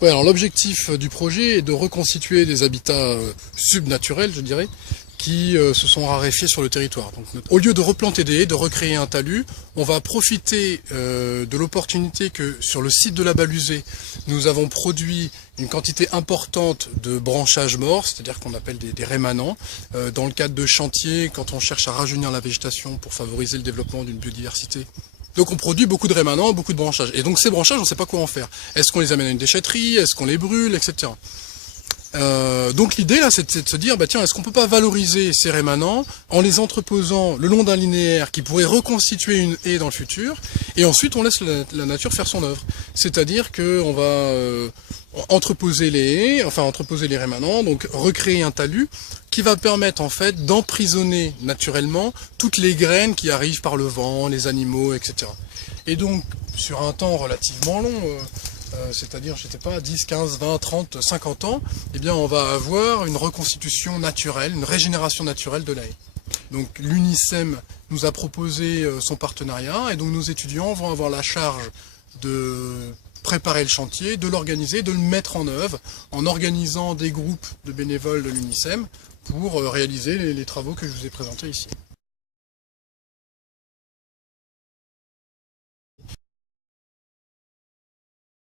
Ouais, alors l'objectif du projet est de reconstituer des habitats subnaturels, je dirais, qui se sont raréfiés sur le territoire. Donc, au lieu de replanter des haies, de recréer un talus, on va profiter de l'opportunité que sur le site de la Baluzée, nous avons produit une quantité importante de branchages morts, c'est-à-dire qu'on appelle des rémanents. Dans le cadre de chantiers, quand on cherche à rajeunir la végétation pour favoriser le développement d'une biodiversité, donc on produit beaucoup de rémanents, beaucoup de branchages. Et donc ces branchages, on ne sait pas quoi en faire. Est-ce qu'on les amène à une déchetterie? Est-ce qu'on les brûle, etc. Donc l'idée là, c'est de se dire, bah tiens, est-ce qu'on peut pas valoriser ces rémanents en les entreposant le long d'un linéaire qui pourrait reconstituer une haie dans le futur, et ensuite on laisse la nature faire son œuvre. C'est-à-dire que on va entreposer les haies, enfin entreposer les rémanents, donc recréer un talus qui va permettre en fait d'emprisonner naturellement toutes les graines qui arrivent par le vent, les animaux, etc. Et donc sur un temps relativement long, c'est-à-dire, je sais pas, 10, 15, 20, 30, 50 ans, eh bien on va avoir une reconstitution naturelle, une régénération naturelle de la haie. Donc l'UNICEM nous a proposé son partenariat, et donc nos étudiants vont avoir la charge de préparer le chantier, de l'organiser, de le mettre en œuvre, en organisant des groupes de bénévoles de l'UNICEM pour réaliser les travaux que je vous ai présentés ici.